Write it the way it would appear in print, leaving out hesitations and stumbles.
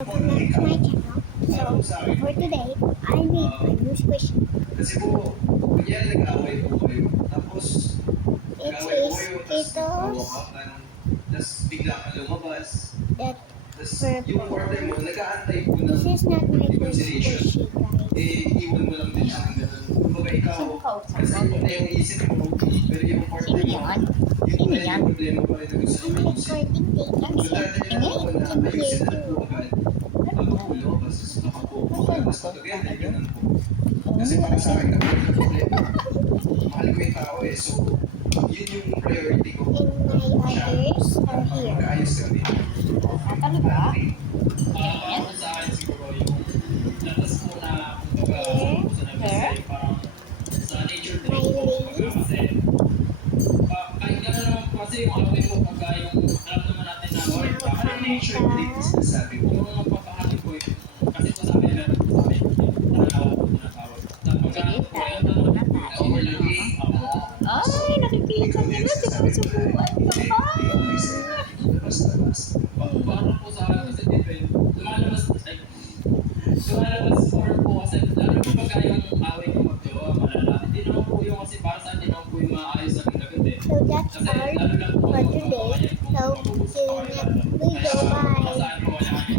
Welcome back to my channel. So, for today, I made a new squishy. Kasi po, kunyari nag-away po kayo. Tapos, It nag-away po is kayo, Ito's tapos bigla ka lumabas. that Tapos yung partner mo, purple. nag-aantay po ng This is not my first reconciliation. squishy, guys. Iwan mo lang din siya ng ganun. Kumbaga ikaw, kasi yun na yung isip mo, pero yung partner mo, yun na yung problema pa rin na gusto I'm nyo ayusin. recording taken. So dati nyo lang po na ayusin na po agad. Magulo, kasi nakapopo ka, tapos together, ganun po. Kasi para sa akin, ako yung problema. Mahal ko yung tao eh, so yun yung priority ko. And my others are Pag here. mag-ayos kami. Talaga? Para sa akin siguro yung latas mo na kumbaga sa nag-say parang sa nature My trait ko ladies. kasi kahit gano'n naman kasi yung away mo pagka yung alam naman natin na or parang nature trait na sinasabi ko yung magpapahali ko kasi ito sa akin meron po sa akin tinatawag ko tinatawag pagka Sige, kaya tayo muna tayo. overlooking ako Ay, nakikita niya na. Sinusubuan ka pa. Parang po sa akin kasi depende. Lumalabas for po kasi lalo po pagka yung away ko magjowa, malala. Hindi naman po yung kasi para sa hindi naman po yung maayos sa agad eh. So that's Kasi all lalo lang po for yung today. kung So, see you next video. Bye. Saan po kaya